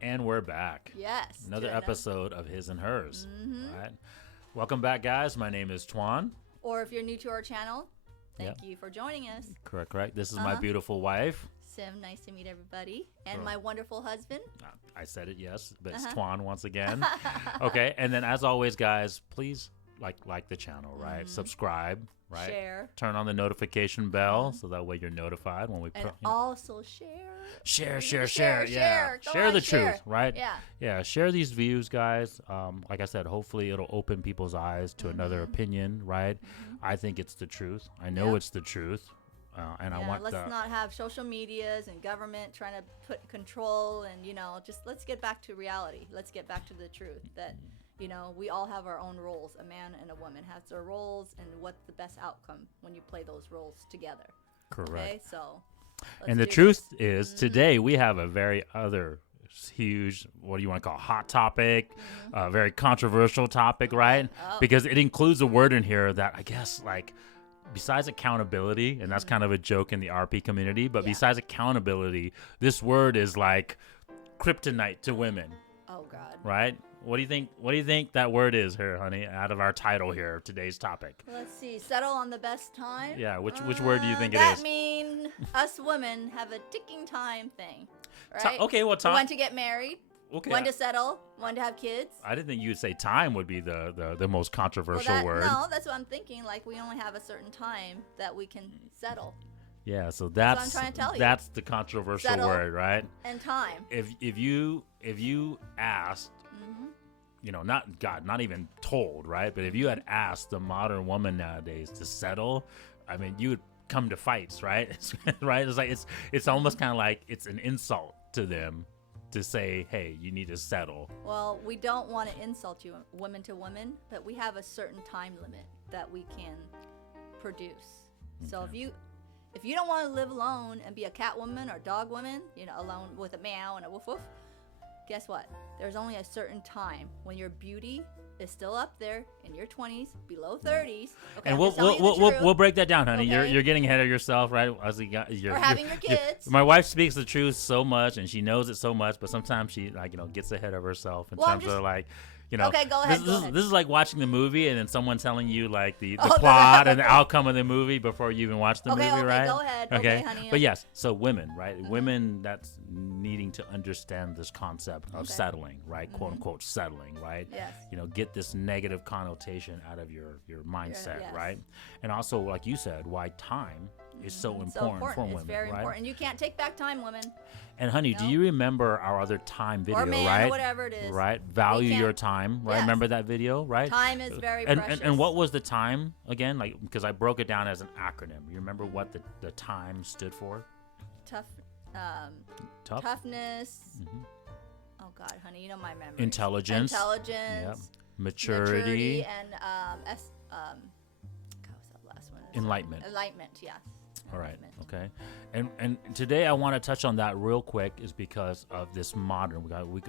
And we're back. Yes. Another episode of His and Hers. Mm-hmm. All right. Welcome back, guys. My name is Twan. Or if you're new to our channel, thank you for joining us. Correct. This is my beautiful wife. Sim, nice to meet everybody. And my wonderful husband. I said it, yes, but it's Twan once again. Okay. And then as always, guys, please like the channel, right? Subscribe, right? Share. Turn on the notification bell so that way you're notified when we And also share. Share. Share. Yeah. Go Share on, the share. truth, right? Yeah. Yeah. Share these views, guys. Like I said, hopefully it'll open people's eyes to another opinion, right? I think it's the truth. I know it's the truth. And I want let's not have social medias and government trying to put control and, just let's get back to reality. Let's get back to the truth that, we all have our own roles. A man and a woman has their roles and what's the best outcome when you play those roles together. Correct. Okay, so. And the truth is, today we have a very other huge, what do you want to call, hot topic, very controversial topic, right? Oh. Because it includes a word in here that I guess, besides accountability, and that's kind of a joke in the RP community, but besides accountability, this word is like kryptonite to women. Oh, God. Right? What do you think? What do you think that word is here, honey? Out of our title here, today's topic. Let's see. Settle on the best time. Yeah. Which word do you think it that is? mean us women have a ticking time thing, right? Okay. Well, time. When to get married. Okay. When to settle. When to have kids. I didn't think you'd say time would be the most controversial word. No, that's what I'm thinking. Like we only have a certain time that we can settle. Yeah. So That's what I'm trying to tell you. That's the controversial Settle word, right? And time. If you asked. Not even told, right? But if you had asked the modern woman nowadays to settle, I mean, you would come to fights, right? Right? It's like it's almost kind of like it's an insult to them to say, "Hey, you need to settle." Well, we don't want to insult you, women to women, but we have a certain time limit that we can produce. So if you don't want to live alone and be a cat woman or dog woman, alone with a meow and a woof woof. Guess what? There's only a certain time when your beauty is still up there in your 20s, below 30s. Okay, And we'll break that down, honey. Okay. You're getting ahead of yourself, right? Or having your kids. My wife speaks the truth so much, and she knows it so much, but sometimes she gets ahead of herself in terms of Okay, go ahead. This is like watching the movie and then someone telling you the plot and the outcome of the movie before you even watch the movie, right? Go ahead. Okay, honey. But yes, so women, right? Women that's needing to understand this concept of settling, right? Quote unquote settling, right? Yes. Get this negative connotation out of your mindset, Yes. right? And also, like you said, why time is so important for women, It's very right? important. You can't take back time, women. And honey, do you remember our other time video, Or man, right? or whatever it is. Right? Value can't- your time, right? Yes. Remember that video, right? Time is very and, precious. and what was the time again? Because I broke it down as an acronym. You remember what the time stood for? Tough. Tough? toughness. Oh God, honey, you know my memory. Intelligence. Yep. Maturity. and God, what's that last one? Enlightenment. Enlightenment, yeah. All right. Okay. And today I want to touch on that real quick is because of this modern.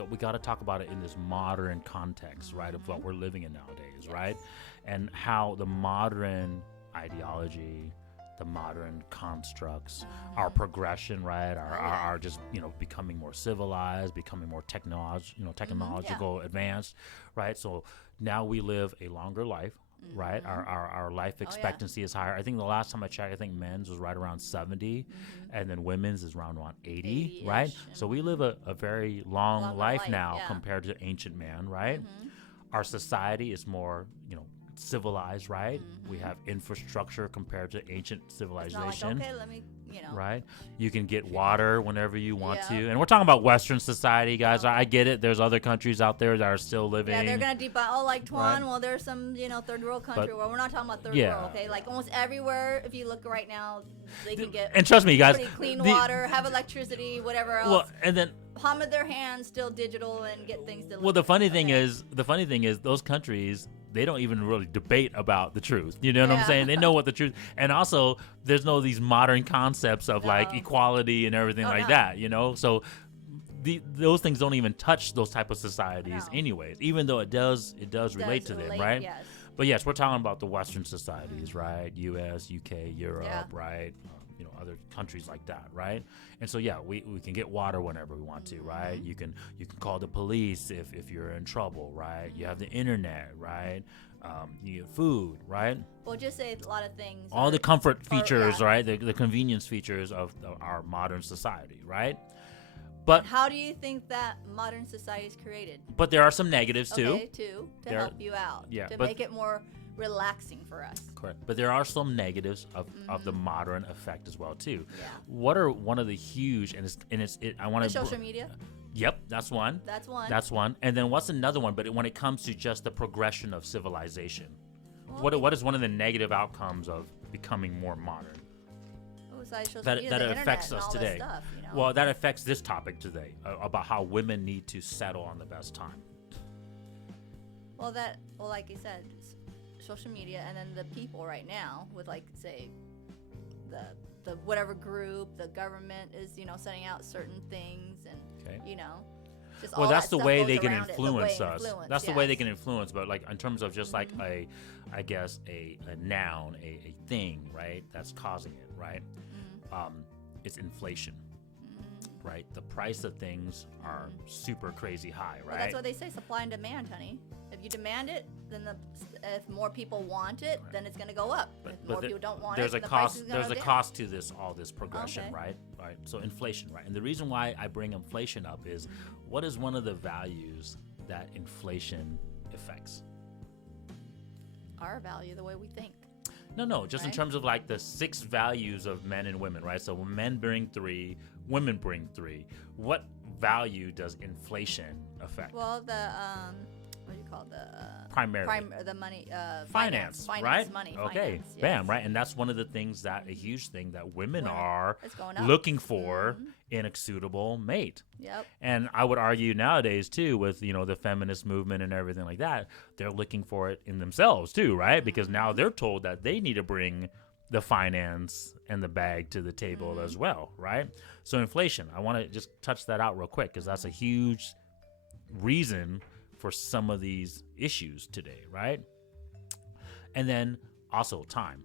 We got to talk about it in this modern context, right? Of what we're living in nowadays, right? And how the modern ideology, the modern constructs, our progression, right? Our just becoming more civilized, becoming more technological advanced, right? So now we live a longer life. Right, our life expectancy is higher. I think the last time I checked, I think men's was right around 70, and then women's is around 80, right? So we live a very long life now compared to ancient man, right? Our society is more, civilized, right? We have infrastructure compared to ancient civilization. It's not like, okay, let me, Right? You can get water whenever you want to. And we're talking about Western society, guys. I get it. There's other countries out there that are still living. Yeah, they're going to debunk, like Twan, well, there's some, third world country where we're not talking about third world, okay? Like almost everywhere, if you look right now, they can get and trust me, guys, pretty clean water, have electricity, whatever else. Well, and then palm of their hands, still digital, and get things delivered. Well, the funny thing is, those countries, they don't even really debate about the truth. You know what I'm saying? They know what the truth. And also, there's no these modern concepts of like equality and everything that. So those things don't even touch those type of societies, anyways. Even though it does relate to them, right? Yes. But yes, we're talking about the Western societies, right? U.S., U.K., Europe, right? other countries like that, right? And so yeah, we can get water whenever we want to, right? You can call the police if you're in trouble, right? You have the internet, right? You get food, right? Well, just say a lot of things. All the comfort features, yeah. right? The convenience features of our modern society, right? But how do you think that modern society is created? But there are some negatives too. Okay, to help you out. To make it more relaxing for us. Correct. But there are some negatives of the modern effect as well too. Yeah. What are one of the huge I want to social media? Yep, that's one. That's one. And then what's another one? But when it comes to just the progression of civilization, what is one of the negative outcomes of becoming more modern? That it affects us today. Stuff, Well, that affects this topic today about how women need to settle on the best time. Well, like you said, social media, and then the people right now with, like, say, the whatever group, the government is, sending out certain things, and just well, all that's that the way they can around influence us. That's the way they yes. can influence. But like in terms of just like a noun, a thing, right? That's causing it, right? It's inflation, right? The price of things are super crazy high, right? Well, that's what they say, supply and demand, honey. If you demand it, then if more people want it, then it's going to go up. If more people don't want it, then the price is going to go down. There's a cost to all this progression, Okay. right? Right. So inflation, right? And the reason why I bring inflation up is, what is one of the values that inflation affects? Our value, the way we think. No, just in terms of like the 6 values of men and women, right? So when men bring 3, women bring 3. What value does inflation affect? Well, what do you call primarily the money, finance, right? Money, okay, finance, yes. Bam, right? And that's one of the things a huge thing that women are it's going up. looking for in a suitable mate. Yep. And I would argue nowadays too, with the feminist movement and everything like that, they're looking for it in themselves too, right? Because now they're told that they need to bring the finance and the bag to the table as well, right? So inflation, I want to just touch that out real quick because that's a huge reason for some of these issues today, right? And then also time,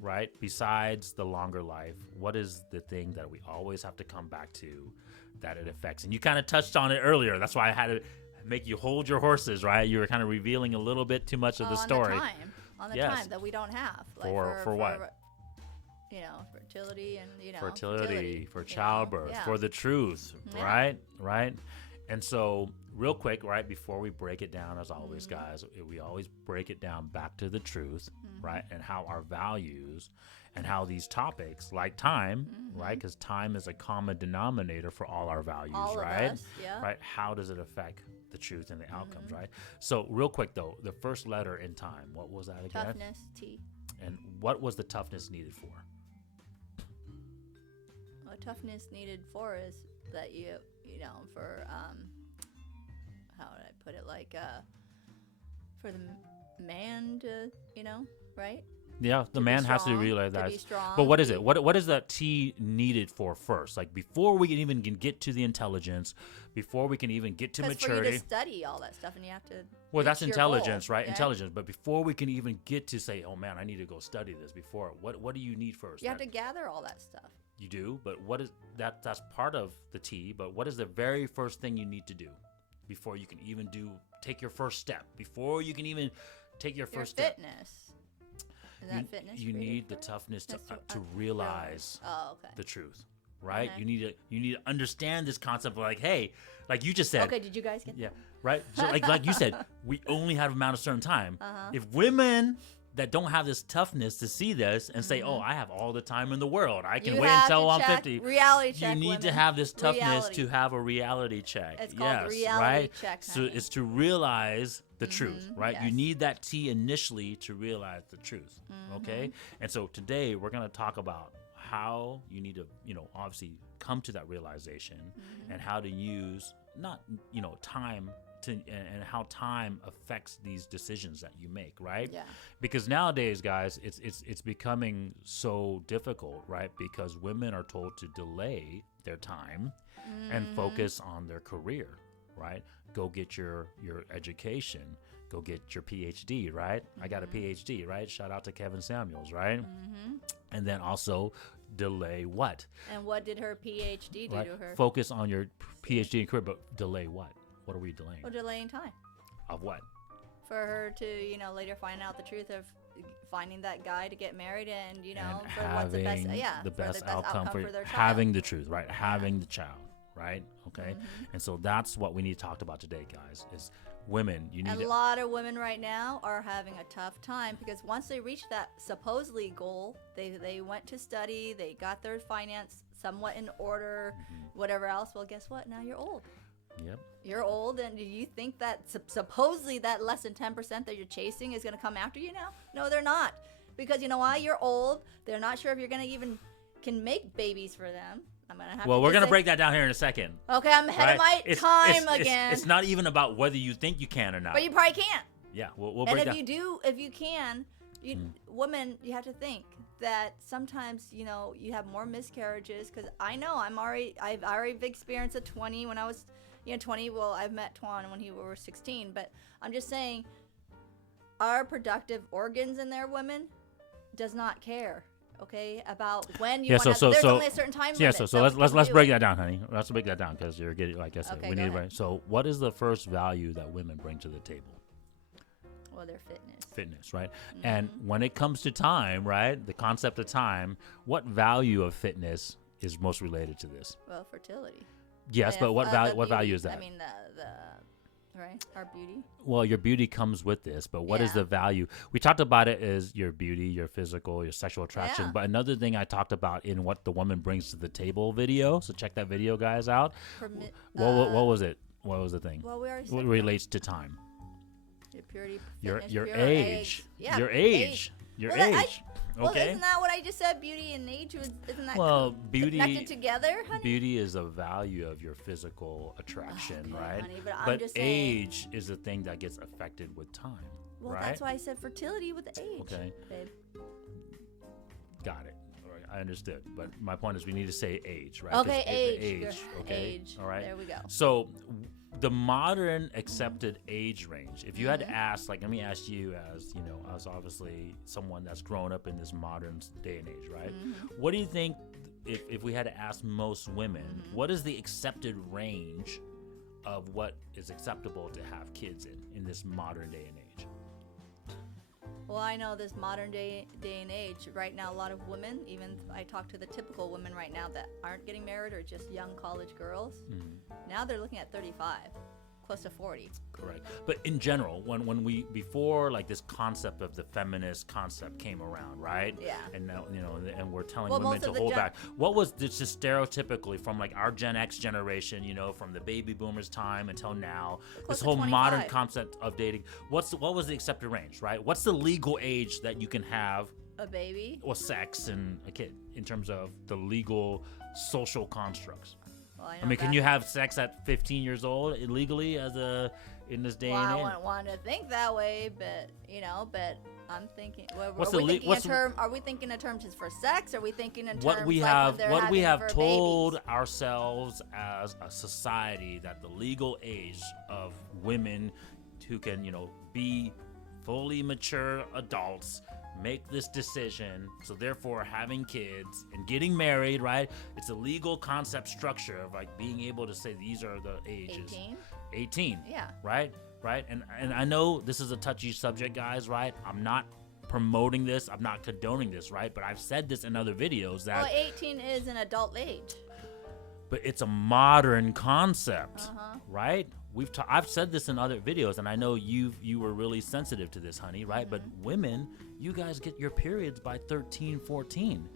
right? Besides the longer life, what is the thing that we always have to come back to that it affects? And you kind of touched on it earlier. That's why I had to make you hold your horses, right? You were kind of revealing a little bit too much of the story. On the time that we don't have. Like for what? Fertility and, fertility, for childbirth, for the truth, right? And so real quick, right, before we break it down, as always, guys, we always break it down back to the truth, right, and how our values and how these topics, like time, right, because time is a common denominator for all our values, all right? Of us, yeah. Right, how does it affect the truth and the outcomes, right? So real quick, though, the first letter in time, what was that again? Toughness, T. And what was the toughness needed for? What toughness needed for is that for how would I put it, like for the man to right, yeah, the man has to realize that. But what is it? What is that T needed for first? Like before we can even get to the intelligence, before we can even get to maturity. For you to study all that stuff, and you have to. Well, that's intelligence, right? Yeah. Intelligence. But before we can even get to say, oh man, I need to go study this. Before, what do you need first? You have to gather all that stuff. You do, but what is that? That's part of the T. But what is the very first thing you need to do before you can even take your first step? Before you can even take your first step. Fitness. Is that fitness? You need the toughness to realize the truth, right? Okay. You need to understand this concept of like, hey, like you just said. Okay, did you guys get that? Yeah, right. So like you said, we only have amount of certain time. If women that don't have this toughness to see this and say, oh, I have all the time in the world, I can wait until I'm 50. Reality check. You need to have this toughness to have a reality check. It's called reality check. So it's to realize the truth, right? Yes. You need that T initially to realize the truth, okay? And so today we're going to talk about how you need to, obviously come to that realization and how to use time and how time affects these decisions that you make, right? Yeah. Because nowadays, guys, it's becoming so difficult, right? Because women are told to delay their time and focus on their career, right? Go get your education, go get your PhD, right? I got a PhD, right? Shout out to Kevin Samuels, right? And then also delay what? And what did her PhD do Right? to her? Focus on your PhD and career, but delay what? What are we delaying? Well, delaying time. Of what? For her to, later find out the truth of finding that guy to get married and, And for what's the best, the best outcome for their child. having the truth, right? Having the child, right? Okay. And so that's what we need to talk about today, guys, is women. You need And a lot of women right now are having a tough time because once they reach that supposedly goal, they went to study, they got their finance somewhat in order, whatever else. Well, guess what? Now you're old. Yep. You're old, and do you think that supposedly that less than 10% that you're chasing is going to come after you now? No, they're not. Because you know why? You're old. They're not sure if you're going to even can make babies for them. I'm gonna have Well, to we're going to say- break that down here in a second. Okay, I'm ahead of my time again. It's not even about whether you think you can or not. But you probably can't. Yeah, we'll And break if that. you do, if you can, women, you have to think that sometimes you have more miscarriages. Because I know I've already experienced a 20 when I was 20. Well, I've met Twan when we were 16. But I'm just saying, our productive organs in there, women, does not care. Okay, about when you want to. There's only a certain time limit. Yeah, so let's break that down, honey. Let's break that down because you're getting, like I said, Okay, we go need ahead. right. So, what is the first value that women bring to the table? Well, their fitness. Fitness, right? And when it comes to time, right, the concept of time, what value of fitness is most related to this? Well, fertility. Yes, but what value? What value is that? I mean, the right, our beauty. Well, your beauty comes with this, but what is Yeah. the value? We talked about it as your beauty, your physical, your sexual attraction. Yeah. But another thing I talked about in what the woman brings to the table video. So check that video, guys, out. What was it? What was the thing? Well, we already What said relates to time? your purity, Your fitness, your pure age. Yeah, Your age. Your Well, age. Well, Okay. isn't that what I just said? Beauty and age isn't that Well, beauty. connected together, honey? Beauty is a value of your physical attraction, Okay, right? honey, but I'm just saying- age is the thing that gets affected with time, Well, right? that's why I said fertility with the age. Okay. Babe. Got it. All right, I understood. But my point is we need to say age, right? Okay, 'Cause age. Age. Okay. Age. All right. There we go. So the modern accepted age range, if you had Mm-hmm. to ask, like, let me ask you as, as obviously someone that's grown up in this modern day and age, right? Mm-hmm. What do you think, if we had to ask most women, Mm-hmm. what is the accepted range of what is acceptable to have kids in this modern day and age? Well, I know this modern day and age, right now, a lot of women, even I talk to the typical women right now that aren't getting married or just young college girls, now they're looking at 35, close to 40. Correct. But in general, when we, before like this concept of the feminist concept came around, right? Yeah. And now, and we're telling Well, women most to of the hold gen- back. What was this just stereotypically from like our Gen X generation, from the baby boomers time until now, Close this to whole modern 25. concept of dating, what was the accepted range, right? What's the legal age that you can have A baby? or sex and a kid in terms of the legal social constructs? Well, I mean, can you have sex at 15 years old illegally in this day Well, I and age? wouldn't want to think that way, but but I'm thinking. Well, What's are the we le- thinking what's in the- term? Are we thinking in terms for sex? Are we thinking in what terms we like have when they're what we having have for told babies? ourselves as a society that the legal age of women who can be fully mature adults make this decision, so therefore having kids and getting married, right? It's a legal concept structure of like being able to say these are the ages. 18. Yeah. Right. And I know this is a touchy subject, guys, right? I'm not promoting this, I'm not condoning this, right? But I've said this in other videos that Well, 18 is an adult age. but it's a modern concept, Uh-huh. right? I've said this in other videos, and I know you were really sensitive to this, honey, right? But women, you guys get your periods by 13, 14,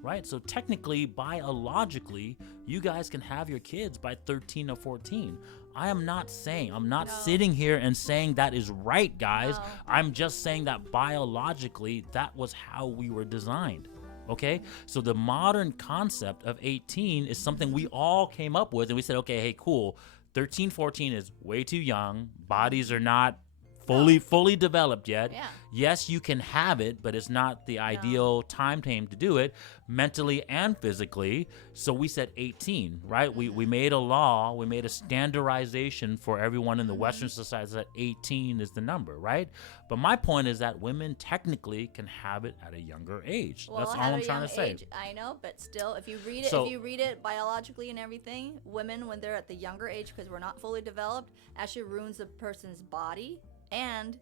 right? So technically, biologically, you guys can have your kids by 13 or 14. I'm not sitting here and saying that is right, guys. No. I'm just saying that biologically, that was how we were designed. Okay, so the modern concept of 18 is something we all came up with, and we said, okay, hey, cool, 13, 14 is way too young. Bodies are not fully developed yet. Yeah. Yes, you can have it, but it's not the ideal time to do it mentally and physically. So we said 18, right? We made a law, we made a standardization for everyone in the Western society that 18 is the number, right? But my point is that women technically can have it at a younger age. Well, That's all at I'm a trying young to say. age, I know, but still, if you read it biologically and everything, women when they're at the younger age, because we're not fully developed, actually ruins a person's body, and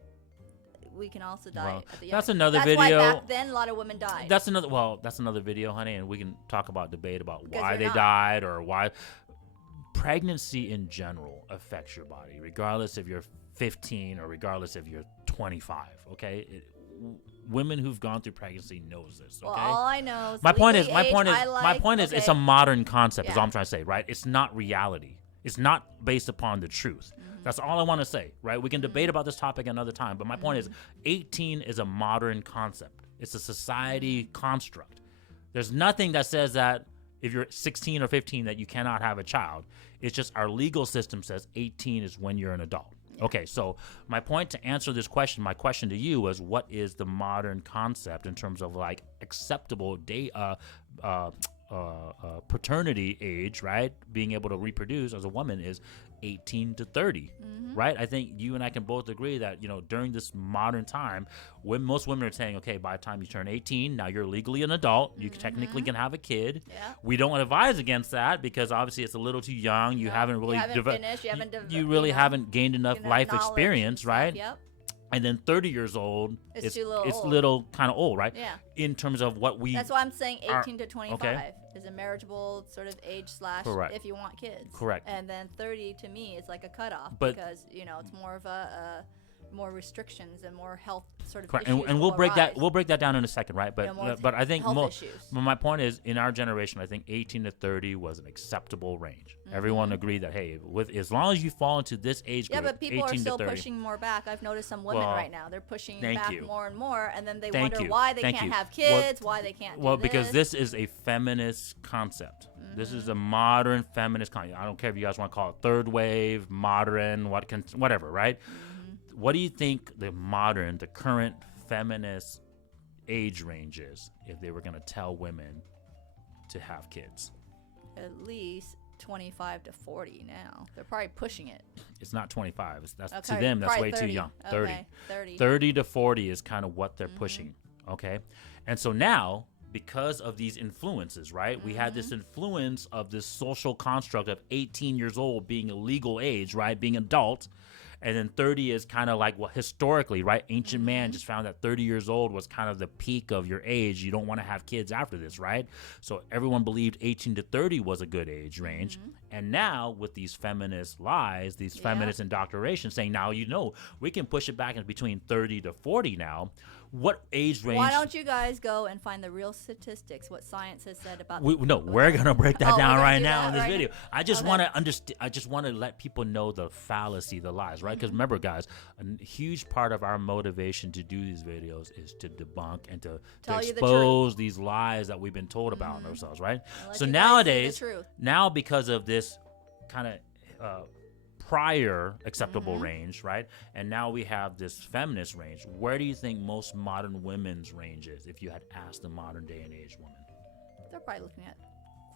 we can also die at the young that's another That's video. why back then a lot of women died. That's another video, honey, and we can talk about debate about why they not. died or why. Pregnancy in general affects your body, regardless if you're 15 or regardless if you're 25. Okay, women who've gone through pregnancy knows this. Okay, well, all I know is my point is okay. it's a modern concept. Is Yeah. all I'm trying to say, right? It's not reality. It's not based upon the truth. That's all I want to say, right? We can debate about this topic another time, but my point is 18 is a modern concept. It's a society construct. There's nothing that says that if you're 16 or 15 that you cannot have a child. It's just our legal system says 18 is when you're an adult. Okay, so my point to answer this question, my question to you was, what is the modern concept in terms of like acceptable paternity age, right? Being able to reproduce as a woman is 18 to 30, right? I think you and I can both agree that, during this modern time, when most women are saying, okay, by the time you turn 18, now you're legally an adult, you technically can have a kid. Yeah. We don't advise against that because obviously it's a little too young. You haven't really you really haven't gained enough life experience, right? Yep. And then 30 years old, It's too little it's old. little kind of old, right? Yeah. In terms of what we That's why I'm saying 18 to 25 okay. is a marriageable sort of age / Correct. if you want kids. Correct. And then 30 to me is like a cutoff But- because it's more of a more restrictions and more health sort of correct. issues. And we'll will break that arise. we'll break that down in a second, right? But more but I think health issues. my point is, in our generation, I think 18 to 30 was an acceptable range. Everyone agreed that, hey, as long as you fall into this age group, Yeah, but people 18 are still to 30. pushing more back. I've noticed some women Well, right now. They're pushing thank back you. more and more, and then they Thank wonder you. why they Thank can't you. have kids, why they can't do because this is a feminist concept. This is a modern feminist concept. I don't care if you guys want to call it third wave, modern, whatever, right? What do you think the current feminist age range is if they were going to tell women to have kids? At least 25 to 40 now. They're probably pushing it. It's not 25. To Okay, them, that's probably way 30. too young. Okay, 30. 30. 30 to 40 is kind of what they're pushing, okay? And so now, because of these influences, right? We had this influence of this social construct of 18 years old being a legal age, right? Being adult. And then 30 is kind of like what historically, right? Ancient man just found that 30 years old was kind of the peak of your age. You don't want to have kids after this, right? So everyone believed 18 to 30 was a good age range. And now with these feminist lies, these feminist indoctrinations saying, now, we can push it back in between 30 to 40 now. What age range? Why don't you guys go and find the real statistics, what science has said about we're going to break that down right now in this right video. now? I just want to understand. I just want to let people know the fallacy, the lies, right? Because remember, guys, a huge part of our motivation to do these videos is to debunk and to Tell you the expose these lies that we've been told about ourselves, right? let So you guys see the nowadays, truth. now because of this kind of prior acceptable range, right? And now we have this feminist range. Where do you think most modern women's range is if you had asked a modern day and age woman? They're probably looking at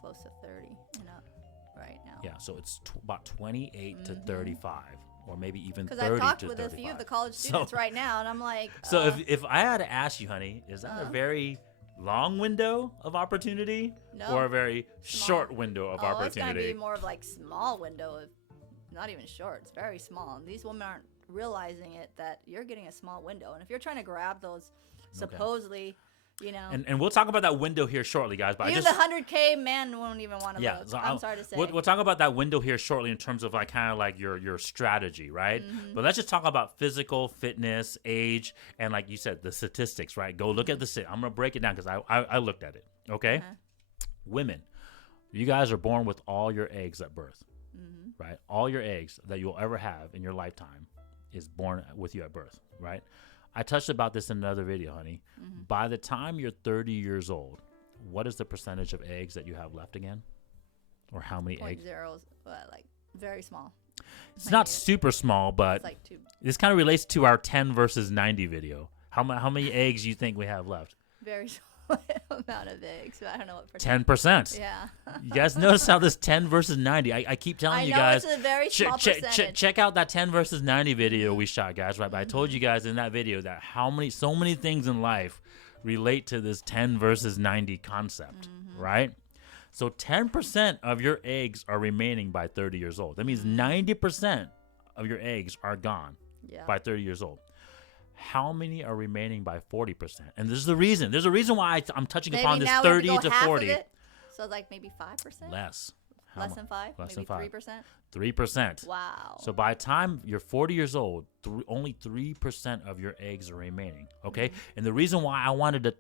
close to 30 right now. Yeah, so it's about 28 to 35, or maybe even 30 Because to I've 35. talked with a few of the college students right now, and I'm like, So if I had to ask you, honey, is that a very long window of opportunity No. or a very short window of it's going to opportunity? be more of like small window of, not even short. It's very small. And these women aren't realizing it that you're getting a small window. And if you're trying to grab those supposedly, And we'll talk about that window here shortly, guys. But even the 100K men won't even want to look. So I'm sorry to say. We'll talk about that window here shortly in terms of like kind of like your strategy, right? But let's just talk about physical fitness, age, and like you said, the statistics, right? Go look at the I'm gonna break it down because I looked at it. Okay, women, you guys are born with all your eggs at birth, right? All your eggs that you'll ever have in your lifetime is born with you at birth, right? I touched about this in another video, honey. By the time you're 30 years old, what is the percentage of eggs that you have left again? Or how many eggs? 0.0, like very small. It's not super small, but It's like 2. this kind of relates to our 10 versus 90 video. How many eggs do you think we have left? Very small amount of eggs. So I don't know what percent. 10%. Yeah. You guys notice how this 10 versus 90? I keep telling you guys. I know it's a very small percentage. Check out that 10 versus 90 video we shot, guys. Right, but I told you guys in that video that so many things in life relate to this 10 versus 90 concept, right? So 10% of your eggs are remaining by 30 years old. That means 90% of your eggs are gone by 30 years old. How many are remaining by 40%? And this is the reason. There's a reason why I'm touching upon this 30 to 40. So like maybe 5%? Less. Less than 5? Less maybe than 5. 3%? 3%. Wow. So by the time you're 40 years old, only 3% of your eggs are remaining. Okay? And the reason why I wanted to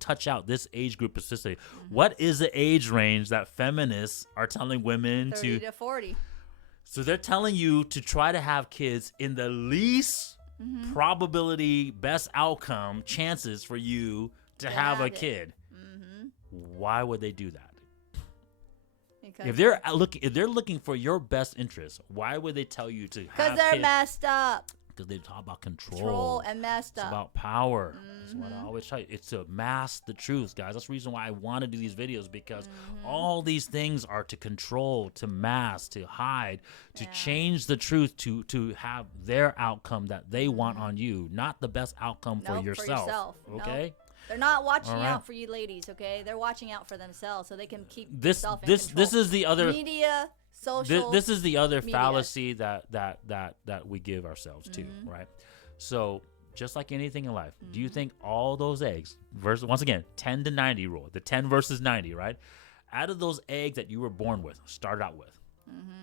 touch out this age group specifically, what is the age range that feminists are telling women 30 to 40. So they're telling you to try to have kids in the least probability, best outcome chances for you to have a kid. Why would they do that? Because if they're looking for your best interest, why would they tell you to have kids? Because they're messed up. Because they talk about control and messed up. It's about power. That's what I always tell you. It's to mask the truth, guys. That's the reason why I want to do these videos, because all these things are to control, to mask, to hide, to change the truth, to have their outcome that they want on you, not the best outcome for yourself. Okay? Nope. They're not watching out for you ladies, okay? They're watching out for themselves so they can keep themselves in control. This is the other media. Social this is the other media. fallacy that we give ourselves to, right? So just like anything in life, do you think all those eggs, once again, 10 to 90 rule, the 10 versus 90, right? Out of those eggs that you were born with, started out with,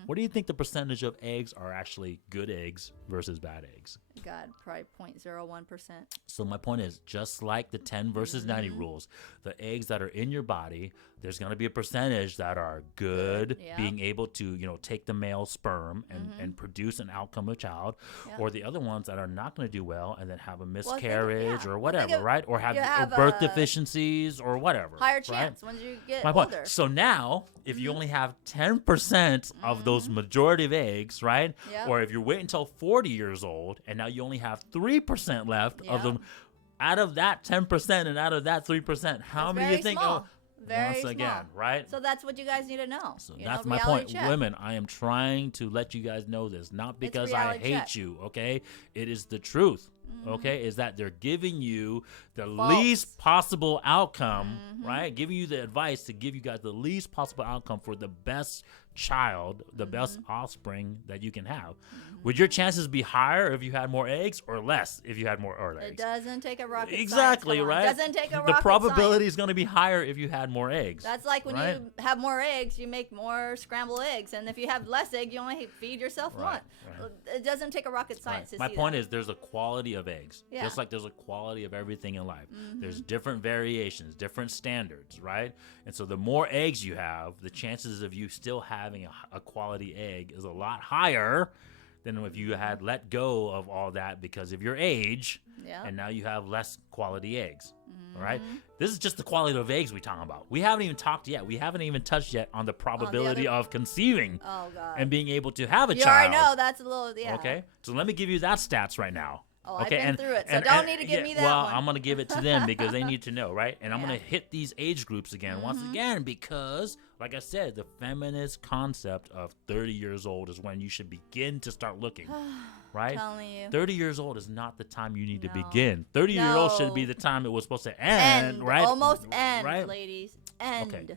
what do you think the percentage of eggs are actually good eggs versus bad eggs? God, probably 0.01%. So my point is, just like the 10 versus 90 rules, the eggs that are in your body, there's going to be a percentage that are good, being able to, take the male sperm and produce an outcome of child, or the other ones that are not going to do well and then have a miscarriage or whatever, right? Or have birth deficiencies or whatever. Higher chance once you get my older. Point. So now, if you only have 10% of those majority of eggs, right? Or if you're waiting until 40 years old and now you only have 3% left of them, out of that 10% and out of that 3%, how many do you think? Once again, right? So that's what you guys need to know. So that's my point. Check. Women, I am trying to let you guys know this, not because I hate you, okay? It is the truth, okay? Is that they're giving you the least possible outcome, right? Giving you the advice to give you guys the least possible outcome for the best child, the best offspring that you can have. Would your chances be higher if you had more eggs or less if you had more eggs? It doesn't take a rocket exactly, science. Right? It doesn't take a rocket The probability science. is going to be higher if you had more eggs. That's like when you have more eggs, you make more scrambled eggs. And if you have less eggs, you only feed yourself one. Right. It doesn't take a rocket science to My see point that. is there's a quality of eggs. Just like there's a quality of everything in life. There's different variations, different standards, right? And so the more eggs you have, the chances of you still having a quality egg is a lot higher than if you had let go of all that because of your age, and now you have less quality eggs. All right, this is just the quality of eggs we're talking about. We haven't even talked yet. We haven't even touched yet on the probability of conceiving and being able to have a child. I know that's a little Okay, so let me give you that stats right now. Oh, okay, I've been through it, so don't need to give me that one. Well, I'm going to give it to them because they need to know, right? And I'm going to hit these age groups again, once again, because, like I said, the feminist concept of 30 years old is when you should begin to start looking, right? 30 years old is not the time you need to begin. 30 years old should be the time it was supposed to end, right? Almost end, ladies. End. Okay.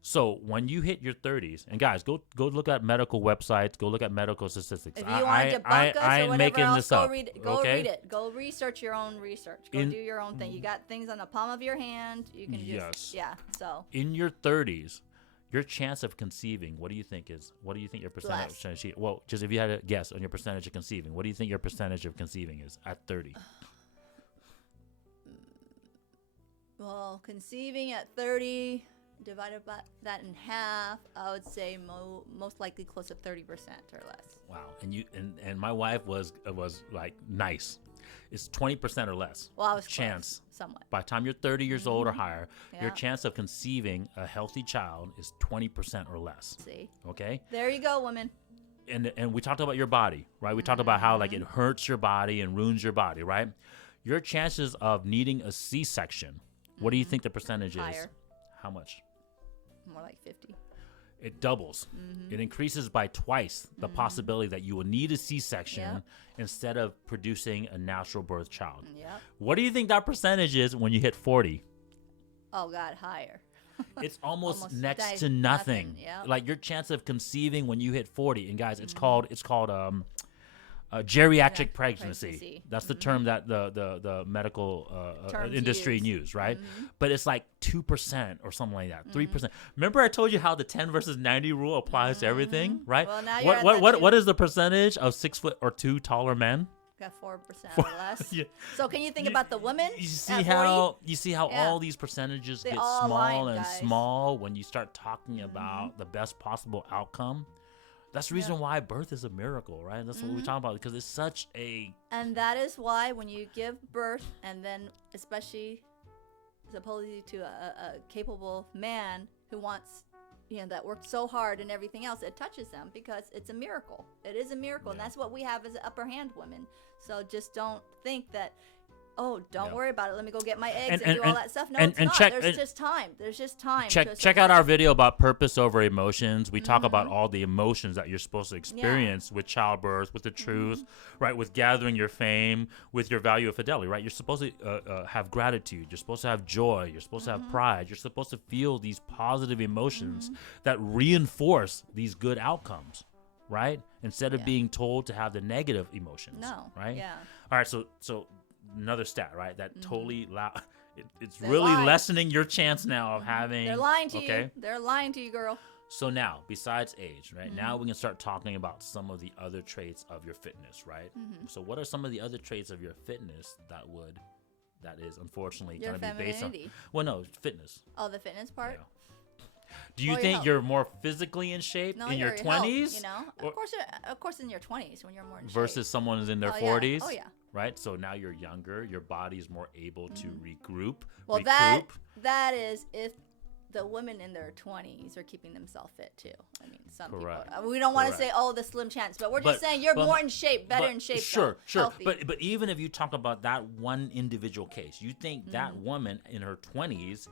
So when you hit your 30s, and guys, go look at medical websites, go look at medical statistics. If you want to debunk us or whatever else, go read it. Okay? Read it. Go research your own research. Go do your own thing. You got things on the palm of your hand. You can just So in your 30s, your chance of conceiving, what do you think is? What do you think your percentage? Well, just if you had a guess on your percentage of conceiving, what do you think your percentage of conceiving is at 30? Well, conceiving at 30. Divided by that in half, I would say most likely close to 30% or less. Wow, and my wife was like nice. It's 20% or less. Well, I was chance close, somewhat. By the time you're 30 years old or higher, your chance of conceiving a healthy child is 20% or less. See. Okay. There you go, women. and we talked about your body, right? We talked about how like it hurts your body and ruins your body, right? Your chances of needing a C-section, what do you think the percentage is? Higher. How much? More like 50. It doubles. It increases by twice the possibility that you will need a C-section instead of producing a natural birth child. Yep. What do you think that percentage is when you hit 40? Oh God, higher. It's almost next Almost to nothing. yeah. Like your chance of conceiving when you hit 40, and guys, it's called geriatric pregnancy. That's the term that the medical Terms industry used. use, right? But it's like 2% or something like that, 3%. Remember I told you how the 10 versus 90 rule applies to everything, right? Well, now you're at that what too. is the percentage of 6 foot or 2 taller men? Got 4% or less. Yeah. So can you think about the women? You see at 40? how Yeah. all these percentages They get all small align, and guys. small when you start talking about the best possible outcome. That's the reason why birth is a miracle, right? That's what we talk about because it's such a And that is why when you give birth, and then especially supposedly to a capable man who wants, that worked so hard and everything else, it touches them because it's a miracle. It is a miracle, and that's what we have as an upper hand women. So just don't think that, oh, don't worry about it. Let me go get my eggs and do all that stuff. No, it's not. There's just time. There's just time. check out our video about purpose over emotions. We talk about all the emotions that you're supposed to experience with childbirth, with the truth, right? With gathering your fame, with your value of fidelity, right? You're supposed to have gratitude. You're supposed to have joy. You're supposed to have pride. You're supposed to feel these positive emotions that reinforce these good outcomes, right? Instead of being told to have the negative emotions. No. Right? Yeah. All right. So another stat, right? That totally it's They're really lying. lessening your chance now of having. They're lying to you. They're lying to you, girl. So now, besides age, right? Now we can start talking about some of the other traits of your fitness, right? So what are some of the other traits of your fitness that is unfortunately Your going to be based on? femininity. Well, no, fitness. Oh, the fitness part. Yeah. Do you Well, your think health. you're more physically in shape No, in your health, 20s? Of course, in your 20s when you're more in shape. Versus someone who's in their Oh, yeah. 40s? Oh, yeah. Right? So now you're younger, your body's more able to regroup, Well, recoup. that is if the women in their 20s are keeping themselves fit too. I mean, some Correct. people. We don't want to Correct. say, oh, the slim chance, but we're But- just saying you're but- more in shape, better but- in shape. Sure, though, sure. healthy. But even if you talk about that one individual case, you think that woman in her 20s,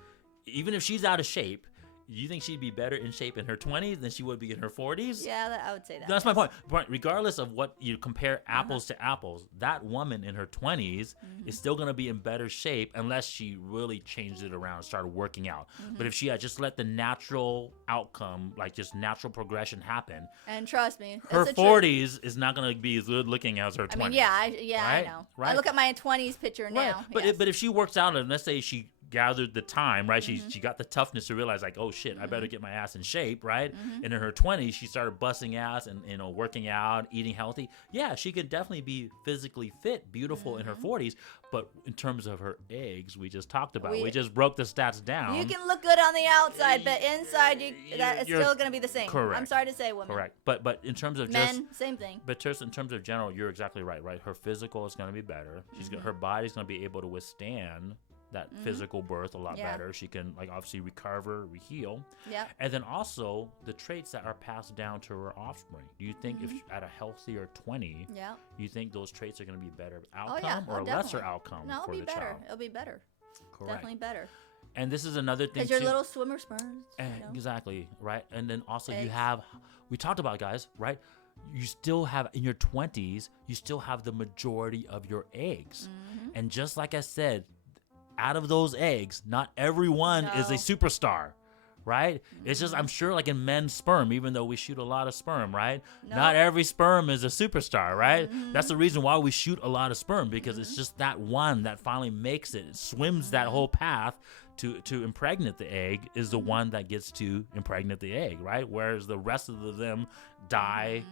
even if she's out of shape, you think she'd be better in shape in her 20s than she would be in her 40s? yeah, I would say that. That's my point. Regardless of what you compare apples to apples, that woman in her 20s is still going to be in better shape unless she really changed it around and started working out. But if she had just let the natural outcome, like just natural progression happen, And trust me, her it's the truth. 40s is not going to be as good looking as her 20s. I mean, I Right? know. Right. I look at my 20s picture Right. now. But yes. but if she works out and let's say she gathered the time, right? She got the toughness to realize like, oh shit, I better get my ass in shape, right? And in her 20s, she started busting ass and working out, eating healthy. Yeah, she could definitely be physically fit, beautiful in her 40s. But in terms of her eggs, we just talked about. We just broke the stats down. You can look good on the outside, but inside, it's you're- still going to be the same. correct. I'm sorry to say, women. Correct. But in terms of Men, same thing. But just in terms of general, you're exactly right, right? Her physical is going to be better. Her body's going to be able to withstand that physical birth a lot better. She can like obviously recover, heal. Yep. And then also the traits that are passed down to her offspring. Do you think if at a healthier 20, Yeah. you think those traits are going to be better Oh, outcome yeah. or a Oh, lesser definitely. outcome No, for it'll be the better. child? It'll be better. Correct. Definitely better. And this is another thing Because your too. little swimmer sperms. You know? Exactly, right? And then also you Eggs. have, we talked about it, guys, right? You still have, in your 20s, you still have the majority of your eggs. And just like I said, out of those eggs, not everyone is a No. superstar, right? It's just, I'm sure like in men's sperm, even though we shoot a lot of sperm, right? No. Not every sperm is a superstar, right? That's the reason why we shoot a lot of sperm, because it's just that one that finally makes it, swims that whole path to impregnate the egg is the one that gets to impregnate the egg, right? Whereas the rest of them die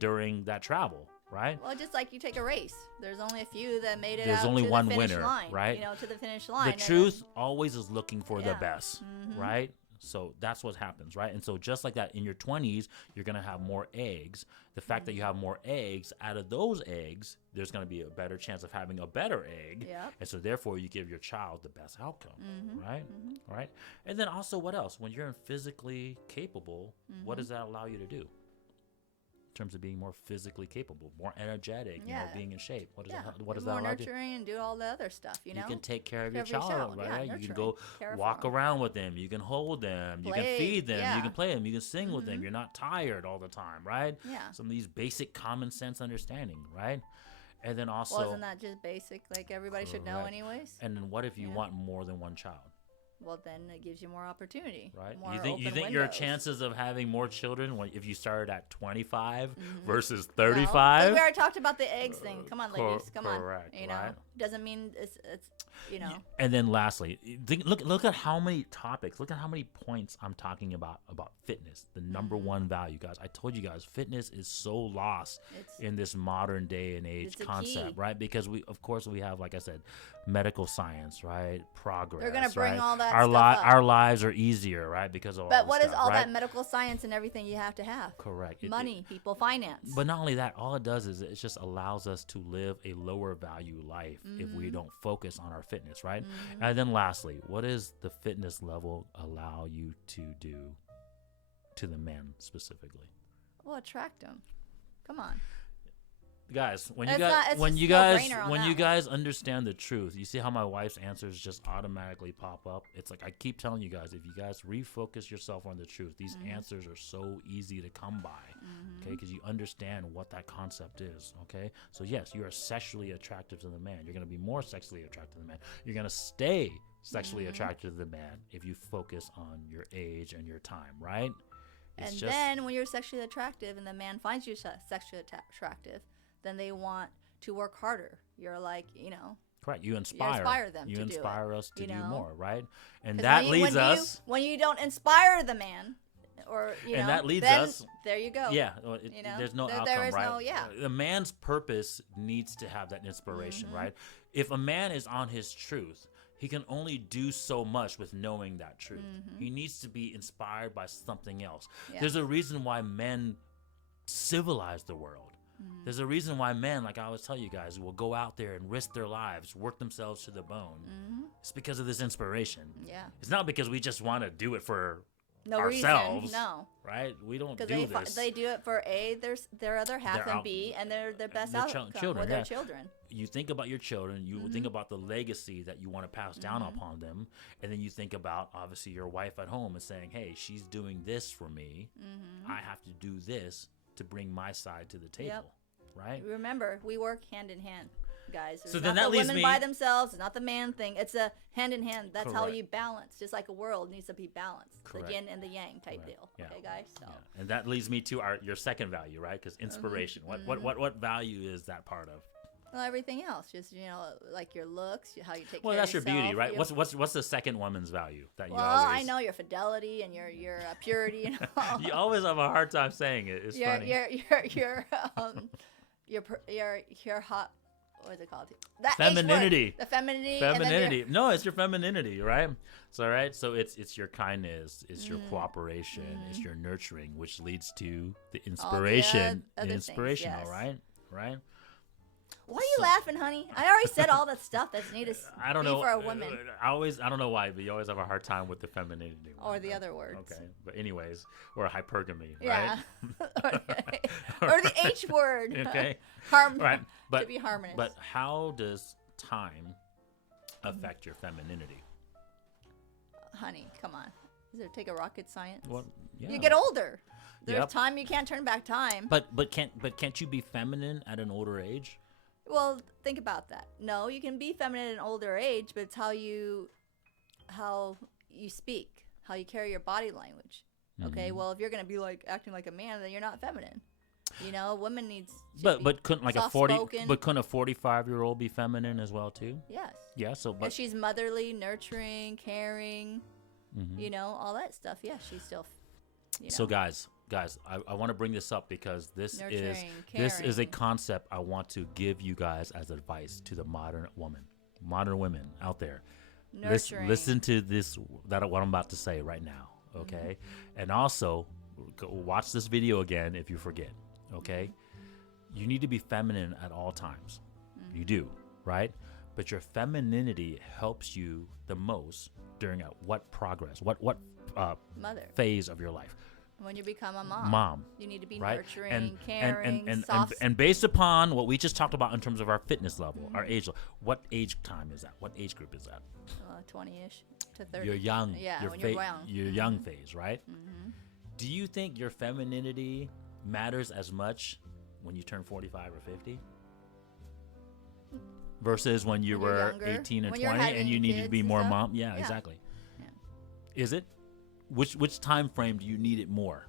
during that travel, right? Well, just like you take a race, there's only a few that made it There's out only to one the finish winner, line, right? To the finish line. The and truth always is looking for the Yeah. best, right? So that's what happens, right? And so just like that, in your 20s, you're going to have more eggs. The fact that you have more eggs, out of those eggs, there's going to be a better chance of having a better egg. Yep. And so therefore, you give your child the best outcome, right? All right. And then also, what else? When you're physically capable, what does that allow you to do? In terms of being more physically capable, more energetic, being in shape. What does that more allow you? nurturing and do all the other stuff, you know? You can take care of your Care of child, yourself. right? Yeah, You can go care walk for 'em. around with them. You can hold them. You can Play, feed them. yeah. You can play them. You can sing with them. You're not tired all the time, right? Yeah. Some of these basic common sense understanding, right? And then also, Well, isn't that just basic? Like everybody should know, anyways. And then what if you want more than one child? Well, then it gives you more opportunity, right? More you think windows. your chances of having more children if you started at 25 versus 35? No, we already talked about the eggs thing. Come on, ladies, come correct, on. You know, right? doesn't mean it's you know. And then lastly, look at how many topics, look at how many points I'm talking about fitness, the number one value, guys. I told you guys, fitness is so lost in this modern day and age concept, right? Because we have, like I said, medical science, right? Progress. They're gonna bring all that our stuff up. Our lives are easier, right? Because of all But what stuff, is all right? that medical science and everything you have to have? Correct. Money, people, finance. But not only that, all it does is it just allows us to live a lower value life if we don't focus on our fitness, right? And then lastly, what does the fitness level allow you to do to the men specifically? Well, attract them. Come on. Guys, when It's you not- guys it's when just you no guys brainer on when that you one. guys understand the truth, you see how my wife's answers just automatically pop up. It's like I keep telling you guys, if you guys refocus yourself on the truth, these answers are so easy to come by. Okay, because you understand what that concept is. Okay, so yes, you are sexually attractive to the man. You're going to be more sexually attracted to the man. You're going to stay sexually attracted to the man if you focus on your age and your time, right? And then when you're sexually attractive and the man finds you sexually attractive, then they want to work harder. You're like, you know. Correct. You inspire them. You to inspire do it, us to you do know? more, right? And 'Cause that leads us. When you don't inspire the man, or you know, and that leads then us. There you go. Yeah. You know? There's no outcome, there is right? no, yeah. The man's purpose needs to have that inspiration, right? If a man is on his truth, he can only do so much with knowing that truth. He needs to be inspired by something else. Yeah. There's a reason why men civilize the world. There's a reason why men, like I always tell you guys, will go out there and risk their lives, work themselves to the bone. It's because of this inspiration. Yeah. It's not because we just want to do it for No ourselves. reason. No. Right? We don't do Because this. they do it for A, their other half, and B, and their best their outcome children, with their yeah. children. You think about your children, you think about the legacy that you want to pass down upon them, and then you think about, obviously, your wife at home and saying, hey, she's doing this for me. I have to do this to bring my side to the table. Yep. Right? Remember, we work hand in hand, guys. It's So not then that the leaves women me- by themselves. It's not the man thing. It's a hand in hand. That's how Correct. you balance. Just like a world needs to be balanced. Correct. The yin and the yang type Right. deal. Yeah. Okay, guys? So. Yeah. And that leads me to your second value, right? Because inspiration. What value is that part of? Well, everything else, just like your looks, how you take Well, care that's of your yourself. beauty, right? What's the second woman's value that you Well, always? I know your fidelity and your purity and all. You always have a hard time saying it. It's funny. Your hot. What is it called? That H word. Femininity. The femininity. Femininity. No, it's your femininity, right? So right. So it's your kindness, it's your cooperation, it's your nurturing, which leads to the inspiration. other The things, inspirational, yes. right? Right. Why are you laughing, honey? I already said all that stuff that's needed I don't be know. for a woman. I don't know why, but you always have a hard time with the femininity. Or one, the right? other words. Okay, but anyways, or hypergamy, Yeah. right? or the H word. Okay. Right. But to be harmonious. But how does time affect your femininity? Honey, come on. Does it take a rocket science? Well, yeah. You get older. There's Yep. time you can't turn back time. But can't you be feminine at an older age? Well, think about that. No, you can be feminine at an older age, but it's how you speak, how you carry your body language. Okay, well, if you're gonna be like acting like a man, then you're not feminine. Women needs. But couldn't like soft-spoken. couldn't a 45-year-old be feminine as well too? Yes. Yeah. So If but she's motherly, nurturing, caring, all that stuff. Yeah, she's still. So guys, I want to bring this up because this is a caring. concept I want to give you guys as advice to the modern women out there. Nurturing. Listen to this what I'm about to say right now, okay? And also go watch this video again if you forget, okay? You need to be feminine at all times. You do, right? But your femininity helps you the most during what progress, what Mother. phase of your life? When you become a mom. You need to be right? nurturing, caring, soft. And based upon what we just talked about in terms of our fitness level, our age level, what age time is that? What age group is that? 20-ish to 30. You're young. Yeah, when you're young. Your young phase, right? Do you think your femininity matters as much when you turn 45 or 50? Versus when you were younger, 18 and when 20 and you needed to be more stuff. mom? Yeah, exactly. Yeah. Is it? Which time frame do you need it more?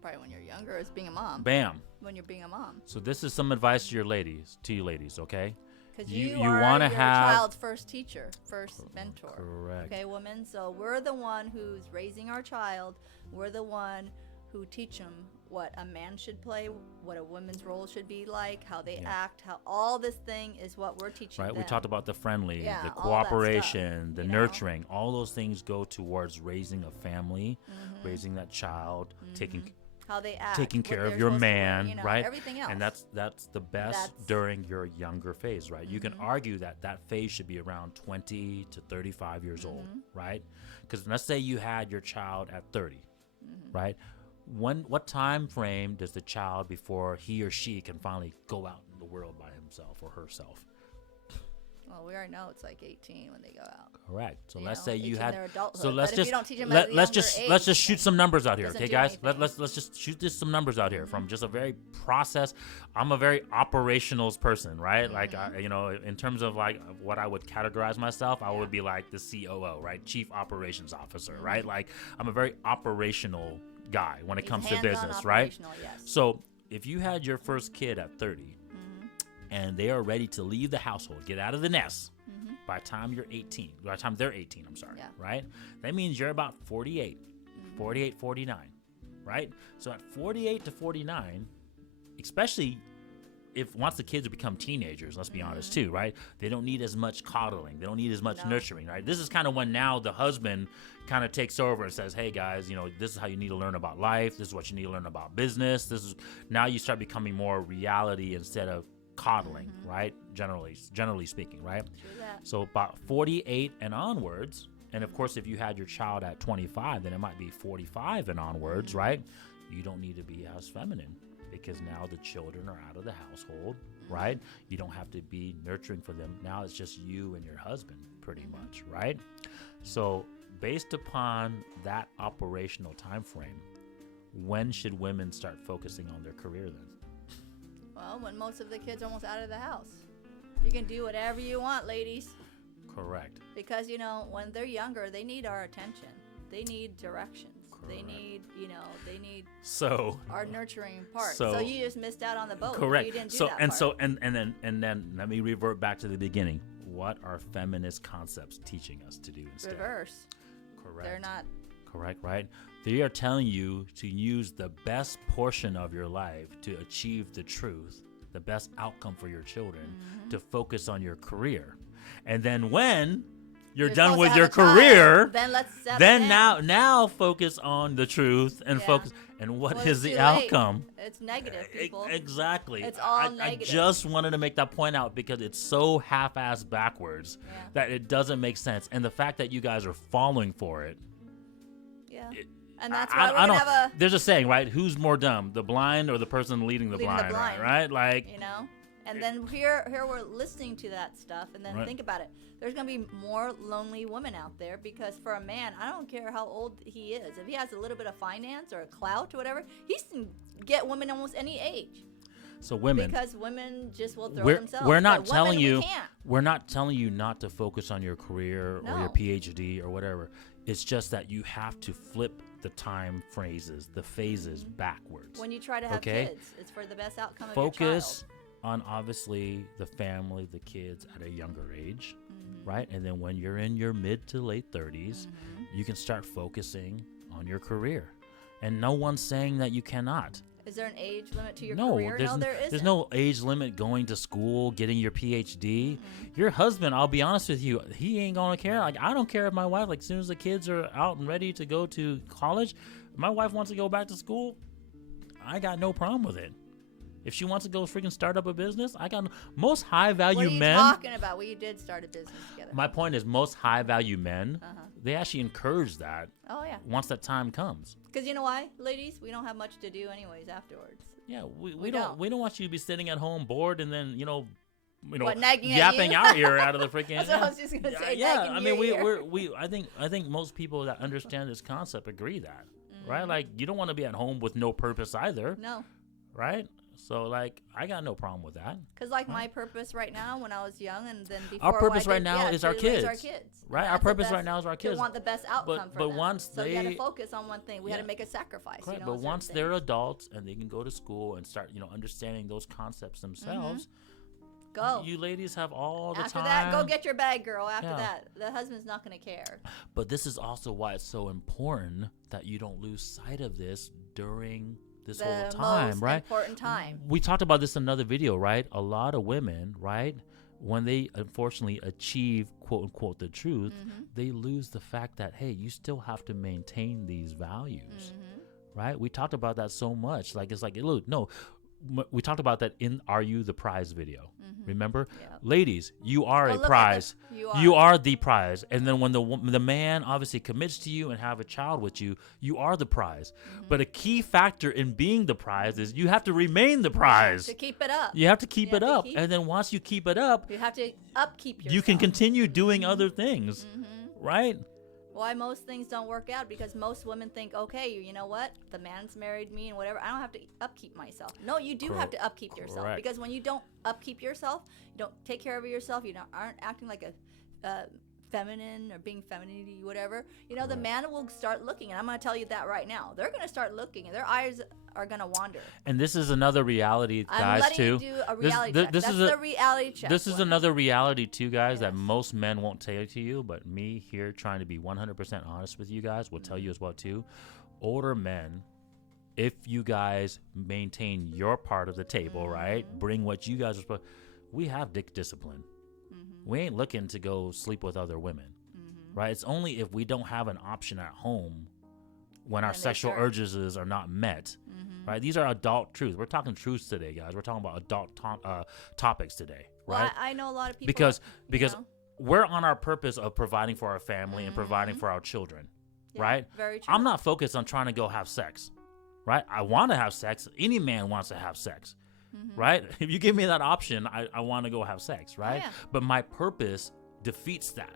Probably when you're younger as being a mom. Bam. When you're being a mom. So this is some advice to you ladies, okay? Because you are want to your have child's first teacher, first mentor. Correct. Okay, woman. So we're the one who's raising our child. We're the one who teach them what a man should play, what a woman's role should be like, how they act, how all this thing is what we're teaching right. them. We talked about the friendly, the all that cooperation, stuff, the nurturing. All those things go towards raising a family, raising that child, how they act, taking care what of your they're supposed to man, wear, right? Everything else. And that's the best during your younger phase, right? You can argue that phase should be around 20 to 35 years old, right? Because let's say you had your child at 30, right? What time frame does the child before he or she can finally go out in the world by himself or herself? Well, we already know it's like 18 when they go out. Correct. So You let's know, say you 18 had. their adulthood. So let's But if just you don't teach them at a let's younger just age, shoot some numbers out here, doesn't okay, do guys? anything. Let's just shoot this some numbers out here from just a very process. I'm a very operational person, right? Like in terms of like what I would categorize myself, I would be like the COO, right? Chief Operations Officer, right? Like I'm a very operational guy when it comes to business, right? Yes. So if you had your first kid at 30 and they are ready to leave the household, get out of the nest by the time you're 18, by the time they're 18, right? That means you're about 48, 48, 49, right? So at 48 to 49, especially if once the kids become teenagers, let's be honest too, right? They don't need as much coddling. They don't need as much nurturing, right? This is kind of when now the husband kind of takes over and says, hey guys, this is how you need to learn about life. This is what you need to learn about business. This is now you start becoming more reality instead of coddling, right? Generally speaking, right? True that. So about 48 and onwards, and of course, if you had your child at 25, then it might be 45 and onwards, right? You don't need to be as feminine because now the children are out of the household, right? You don't have to be nurturing for them. Now it's just you and your husband, pretty much, right? So based upon that operational time frame, when should women start focusing on their career then? Well, when most of the kids are almost out of the house. You can do whatever you want, ladies. Correct. Because, when they're younger, they need our attention. They need directions. Correct. They need, they need So our nurturing part. So So you just missed out on the boat. correct. You didn't do So that and part. so and then let me revert back to the beginning. What are feminist concepts teaching us to do instead? Reverse. Correct. They're not. Correct, right? They are telling you to use the best portion of your life to achieve the truth, the best outcome for your children, to focus on your career. And then when you're done supposed with to your have a child, career, then let's settle then down. now focus on the truth and Yeah. focus. And what Well, is it's the too late. outcome? It's negative, people. Exactly. It's all I negative. just wanted to make that point out because it's so half-assed backwards that it doesn't make sense. And the fact that you guys are falling for it. Yeah. And that's why we're I going don't. to have There's a saying, right? Who's more dumb, the blind or the person leading the Leading the blind? blind. Right? Like. And then here we're listening to that stuff, and then Right. think about it. There's going to be more lonely women out there because for a man, I don't care how old he is. If he has a little bit of finance or a clout or whatever, he can get women almost any age. So women, Because women just will throw we're, themselves. we're not But telling women, you we can't. we're not telling you not to focus on your career or your No. PhD or whatever. It's just that you have to flip the time phrases, the phases backwards. When you try to have Okay? kids, it's for the best outcome of Focus your child. on obviously the family, the kids at a younger age, right? And then when you're in your mid to late 30s, you can start focusing on your career. And no one's saying that you cannot. Is there an age limit to your No, career? there's, No, there isn't. there's no age limit going to school, getting your PhD. Your husband, I'll be honest with you, he ain't gonna care. Like, I don't care if my wife, like, as soon as the kids are out and ready to go to college, if my wife wants to go back to school, I got no problem with it. If she wants to go freaking start up a business, I got most high value What are you men. talking about? We did start a business together. My point is, most high value men, they actually encourage that. Oh yeah. Once that time comes. Because you know why, ladies, we don't have much to do anyways afterwards. Yeah, we don't want you to be sitting at home bored and then What, nagging yapping at our ear out of the freaking. That's what I was just gonna say. Yeah, I mean we I think most people that understand this concept agree that, right? Like you don't want to be at home with no purpose either. No. Right? So like I got no problem with that. Because like my purpose right now when I was young and then before our purpose right now is our kids. Right? Our purpose right now is our kids. We want the best outcome for them. Once so we had to focus on one thing. We had to make a sacrifice. Correct. But once they're adults and they can go to school and start, understanding those concepts themselves, go. You ladies have all the After time. that, go get your bag, girl. After that, the husband's not going to care. But this is also why it's so important that you don't lose sight of this during this whole time, most right? Important time. We talked about this in another video, right? A lot of women, right, when they unfortunately achieve quote unquote the truth, they lose the fact that hey, you still have to maintain these values, right? We talked about that so much. Like it's like, look, no, we talked about that in "Are You the Prize" video. Remember, ladies, you are a prize. You are the prize. And then when the man obviously commits to you and have a child with you, you are the prize. But a key factor in being the prize is you have to remain the prize. To keep it up. You have to keep it up. And then once you keep it up, you have to upkeep yourself. You can continue doing other things, right? Why most things don't work out because most women think, okay, you know what? The man's married me and whatever. I don't have to upkeep myself. No, you do have to upkeep yourself because when you don't upkeep yourself, you don't take care of yourself, aren't acting like a feminine or being femininity, whatever. The man will start looking, and I'm going to tell you that right now. They're going to start looking, and their eyes are going to wander. And this is another reality, guys, I'm letting too. you do a reality check. That's the reality check. This is another reality, too, guys, that most men won't tell to you, but me here trying to be 100% honest with you guys will tell you as well, too. Older men, if you guys maintain your part of the table, right, bring what you guys are supposed, we have discipline. We ain't looking to go sleep with other women, right? It's only if we don't have an option at home when our sexual urges are not met, right? These are adult truths. We're talking truths today, guys. We're talking about adult topics today, right? Well, I know a lot of people. Because we're on our purpose of providing for our family and providing for our children, right? Very true. I'm not focused on trying to go have sex, right? I want to have sex. Any man wants to have sex. Right? If you give me that option, I want to go have sex, right? Oh, yeah. But my purpose defeats that.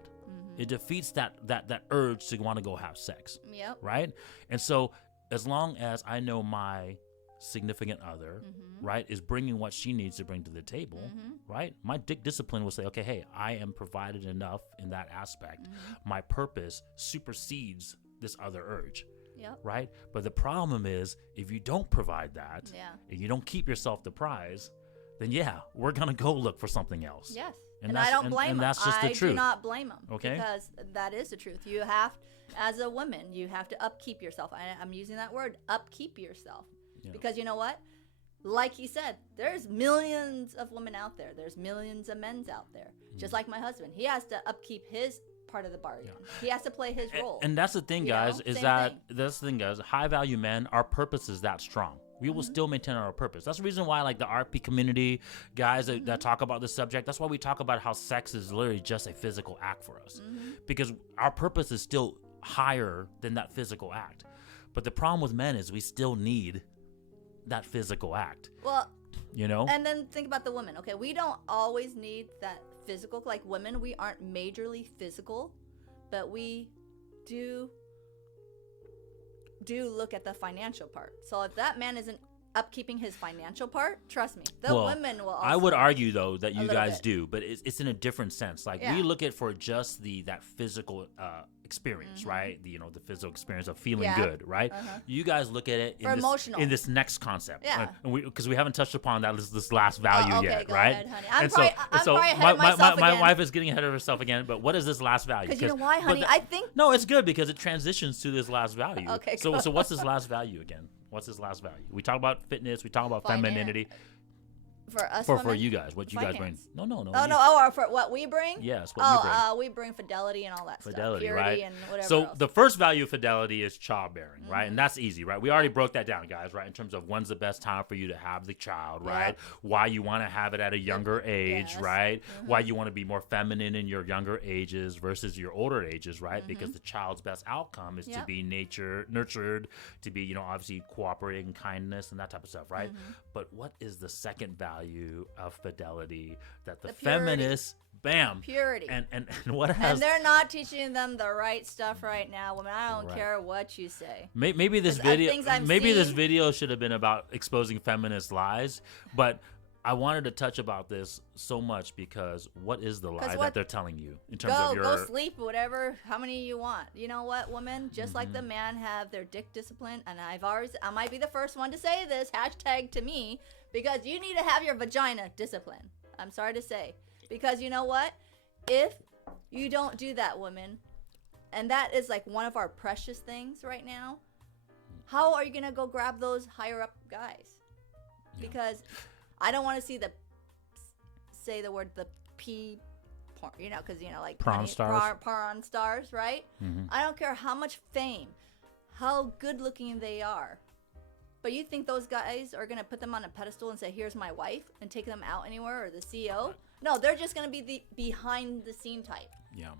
It defeats that urge to want to go have sex. Yep. Right? And so as long as I know my significant other, right, is bringing what she needs to bring to the table, right? My discipline will say, okay, hey, I am provided enough in that aspect. My purpose supersedes this other urge. Yep. Right? But the problem is if you don't provide that, and you don't keep yourself the prize, then we're going to go look for something else. Yes. And I don't blame them. And that's just the truth. I do not blame them. Okay. Because that is the truth. You have, as a woman, you have to upkeep yourself. I'm using that word, upkeep yourself. Yeah. Because you know what? Like he said, there's millions of women out there. There's millions of men out there. Just like my husband. He has to upkeep his part of the bargain. He has to play his role. And that's the thing, guys, that's the thing, guys. High value men, our purpose is that strong. We will still maintain our purpose. That's the reason why, like the RP community, guys that talk about this subject, that's why we talk about how sex is literally just a physical act for us. Because our purpose is still higher than that physical act. But the problem with men is we still need that physical act. Well, and then think about the women. Okay, we don't always need that physical. Like women, we aren't majorly physical, but we do look at the financial part. So if that man isn't upkeeping his financial part, trust me, women will also. I would argue though that you guys do, but it's in a different sense. Like we look at for just that physical experience, right? The physical experience of feeling good, right? You guys look at it in this next concept, because we haven't touched upon this last value yet, right? Ahead, honey. I'm probably ahead of myself again. My wife is getting ahead of herself again. But what is this last value? Because you know why, honey? I think it's good because it transitions to this last value. Okay. So what's this last value again? What's this last value? We talk about fitness. We talk about femininity. For us For women? you guys, what you guys bring? Finance. No. Oh, you- no. Oh, or for what we bring? Yes, what you bring. We bring fidelity and all that Fidelity, stuff. Purity right? and whatever So else. the first value of fidelity is childbearing, right? And that's easy, right? We already broke that down, guys, right? In terms of when's the best time for you to have the child, right? Why you want to have it at a younger age, Yes. right? Why you want to be more feminine in your younger ages versus your older ages, right? Because the child's best outcome is to be nurtured, to be, obviously cooperating, kindness, and that type of stuff, right? But what is the second value of fidelity that the purity. feminists, bam, Purity. and what has And they're not teaching them the right stuff right now, women. I don't Right. care what you say. maybe this 'Cause video things I've this seen- video should have been about exposing feminist lies, but I wanted to touch about this so much because what is the lie 'Cause that what- they're telling you in terms of your Go sleep, whatever, how many you want. You know what, women? Just like the man have their dick discipline, and I might be the first one to say this, hashtag to me, because you need to have your vagina discipline. I'm sorry to say. Because you know what? If you don't do that, women, and that is like one of our precious things right now, how are you going to go grab those higher up guys? Because I don't want to see say the word the P porn, because like Prawn stars? prawn stars, right? I don't care how much fame, how good looking they are, but you think those guys are gonna put them on a pedestal and say, "Here's my wife," and take them out anywhere, or the CEO? No, they're just gonna be the behind the scene type. Yeah.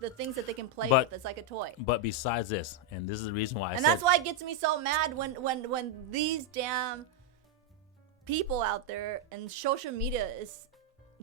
The things that they can play But- with. It's like a toy. But besides this, and this is the reason why I And said that's why it gets me so mad when these damn people out there and social media is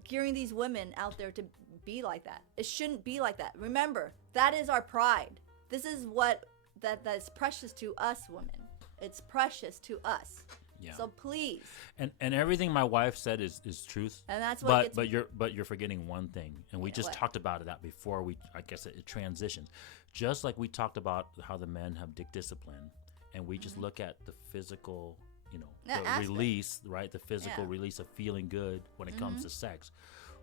gearing these women out there to be like that. It shouldn't be like that. Remember, that is our pride. This is what that's precious to us women. It's precious to us. Yeah. So please. and everything my wife said is truth. And that's what gets me. But you're forgetting one thing, and we just what? talked about that before I guess it transitions. Just like we talked about how the men have dick discipline, and we just look at the physical, the aspect. release, right? The physical Yeah. release of feeling good when it comes to sex.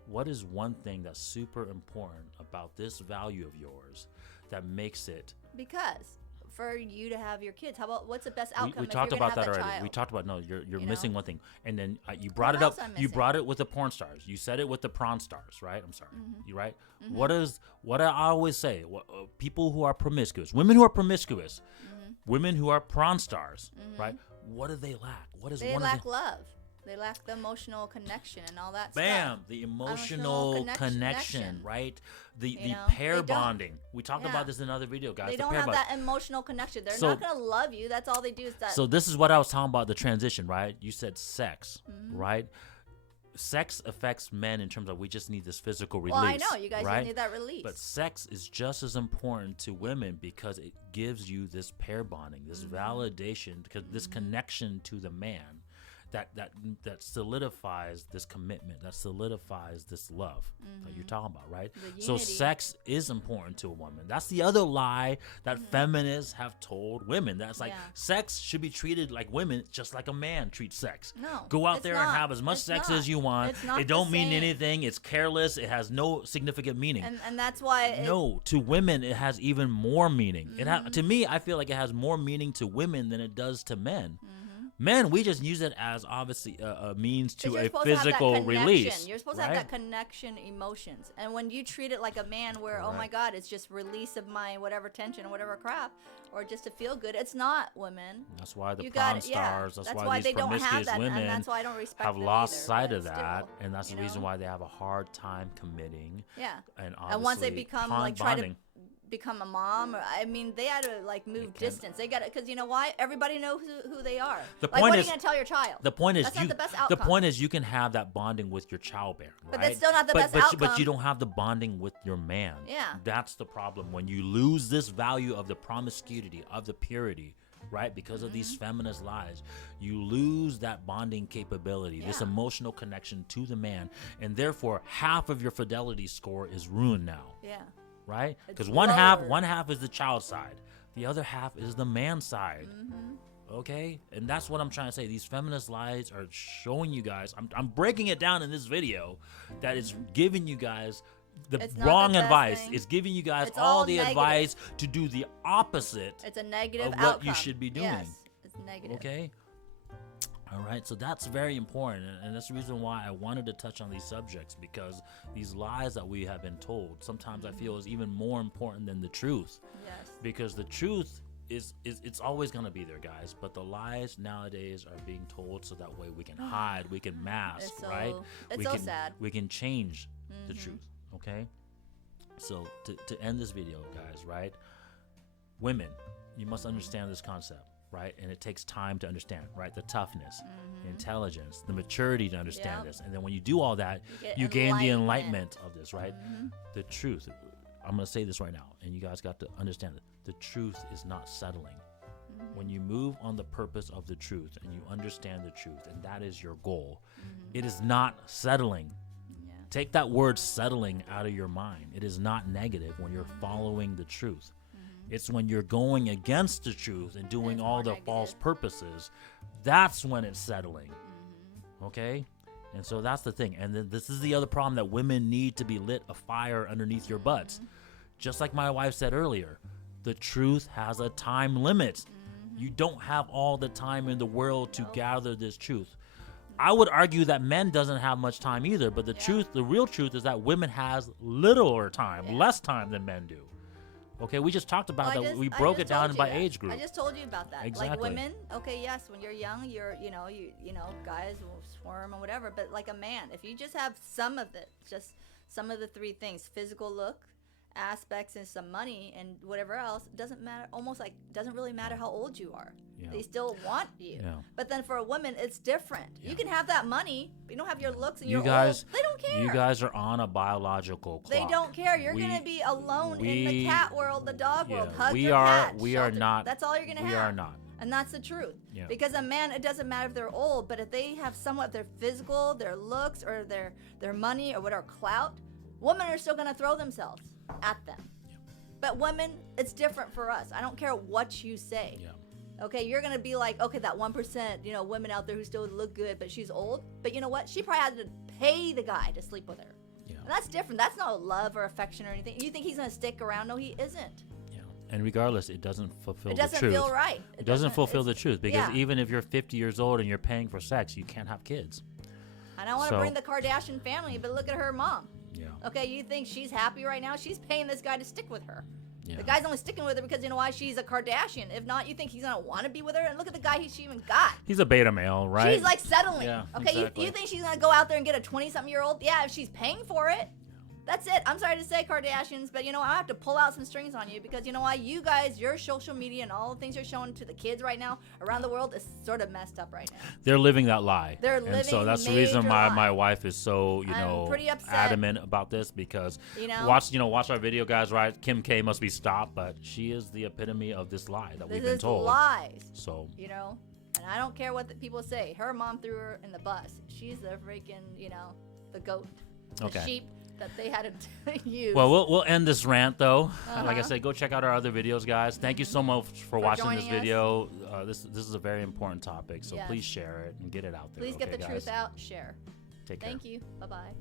What is one thing that's super important about this value of yours that makes it? Because for you to have your kids, how about what's the best We outcome? talked if you're about gonna that have already. Child? We talked about you're You missing know? one thing, and then you brought What it up. else I'm You missing? brought it with the porn stars. You said it with the prawn stars, right? I'm sorry, Mm-hmm. you right? What I always say? People who are promiscuous, women who are promiscuous, Mm-hmm. women who are prawn stars, right? What do they lack? What is They one lack of the love. They lack the emotional connection and all that Bam! stuff. The emotional connection, right? The You know, pair they don't. bonding. We talked Yeah. about this in another video, guys. They the don't pair have bond. that emotional connection. They're So- not gonna love you. That's all they do is that. So this is what I was talking about, the transition, right? You said sex, Mm-hmm. right? Sex affects men in terms of we just need this physical release. well, I know you guys right? just need that release. But sex is just as important to women because it gives you this pair bonding, this Mm-hmm. validation, because this connection to the man that solidifies this commitment, that solidifies this love that you're talking about, right? The So unity. sex is important to a woman. That's the other lie that feminists have told women. That's like Yeah. sex should be treated like women, just like a man treats sex. No, Go out it's there and not. have as much It's sex not. as you want. It's not It the don't mean same. anything. It's careless. It has no significant meaning. and that's why. No, to women it has even more meaning. Mm-hmm. To me, I feel like it has more meaning to women than it does to men. Mm-hmm. Men, we just use it as obviously a means 'cause to you're a supposed to have that physical connection. release. You're supposed right? to have that connection emotions. And when you treat it like a man where, oh my Correct. God, it's just release of my whatever tension or whatever crap, or just to feel good, it's not, women. That's why the You prawn got it, yeah. stars, that's That's why why these they don't have promiscuous that, and women that's why I don't respect have them lost either, sight but of that, still, and that's the you reason know? why they have a hard time committing. Yeah. And once they obviously become bonding. try to become a mom, or I mean, they had to move distance. They got it because you know why? Everybody knows who they are. The like, point what is- are you gonna tell your child? The point is That's you. not the best The outcome. point is you can have that bonding with your childbearing, right? But that's still not the best But outcome. you don't have the bonding with your man. Yeah. That's the problem when you lose this value of the promiscuity of the purity, right? Because of these feminist lies, you lose that bonding capability, this Yeah. emotional connection to the man, and therefore half of your fidelity score is ruined now. Yeah. Right? It's Because lower. one half is the child side, the other half is the man side. Okay, and that's what I'm trying to say. These feminist lies are showing you guys. I'm breaking it down in this video that it's giving you guys the It's not the wrong best advice. thing. It's giving you guys It's all all the negative. advice to do the opposite It's a negative of outcome. what you should be doing. Yes, it's negative. Okay. All right, so that's very important, and that's the reason why I wanted to touch on these subjects, because these lies that we have been told sometimes I feel is even more important than the truth. Yes. Because the truth is it's always going to be there, guys, but the lies nowadays are being told so that way we can hide, we can mask, right? It's we so can, sad. We can change the truth, okay? So to end this video, guys, right? Women, you must understand this concept. Right, and it takes time to understand, right? The toughness, the intelligence, the maturity to understand this, and then when you do all that, you gain the enlightenment of this, right? The truth. I'm gonna say this right now, and you guys got to understand it. The truth is not settling. When you move on the purpose of the truth and you understand the truth, and that is your goal, it is not settling. Take that word settling out of your mind. It is not negative when you're following the truth. It's when you're going against the truth and doing all the false purposes, that's when it's settling. Okay? And so that's the thing. And then this is the other problem, that women need to be lit a fire underneath your butts. Just like my wife said earlier, the truth has a time limit. You don't have all the time in the world to gather this truth. I would argue that men doesn't have much time either, but the truth, the real truth is that women has littler time, less time than men do. Okay, we just talked about that. We broke it down by age group. I just told you about that. Exactly. Like women, okay, yes, when you're young, you're, you know, guys will swarm or whatever. But like a man, if you just have some of it, just some of the three things: physical look, aspects, and some money, and whatever else, doesn't matter. Almost like doesn't really matter how old you are. Yeah. They still want you. Yeah. But then for a woman, it's different. Yeah. You can have that money, but you don't have your looks and You you're guys, old. They don't care. You guys are on a biological clock. They don't care. You're gonna be alone in the cat world, the dog world. Hug your cat. We are not. That's all you're gonna have. We are not. And that's the truth. Yeah. Because a man, it doesn't matter if they're old, but if they have somewhat their physical, their looks, or their money, or whatever clout, women are still gonna throw themselves at them. Yeah. But women, it's different for us. I don't care what you say. Yeah. Okay, you're gonna be like, okay, that 1%, women out there who still look good, but she's old. But you know what? She probably had to pay the guy to sleep with her. Yeah. And that's different. That's not love or affection or anything. You think he's gonna stick around? No, he isn't. Yeah. And regardless, it doesn't fulfill the truth. It doesn't feel right. It doesn't fulfill the truth, because even if you're 50 years old and you're paying for sex, you can't have kids. And I want to bring the Kardashian family, but look at her mom. Yeah. Okay, you think she's happy right now? She's paying this guy to stick with her. Yeah. The guy's only sticking with her because you know why? She's a Kardashian. If not, you think he's gonna want to be with her? And look at the guy she even got. He's a beta male, right? She's like settling. Yeah, okay, exactly. you think she's gonna go out there and get a 20-something-year-old? Yeah, if she's paying for it. That's it. I'm sorry to say, Kardashians, but I have to pull out some strings on you, because you know why? You guys, your social media and all the things you're showing to the kids right now around the world is sort of messed up right now. They're living that lie. They're and living so that's the reason why my wife is so, I'm pretty upset. adamant about this, because watch our video, guys, right? Kim K must be stopped, but she is the epitome of this lie that we've been told. Lies. So, and I don't care what the people say. Her mom threw her in the bus. She's the freaking, the goat, the sheep that they had to use. Well, we'll end this rant, though. Like I said, go check out our other videos, guys. Thank you so much for watching this video. This is a very important topic, so please share it and get it out there. Please get the guys? truth out. Share. Take care. Thank you. Bye-bye.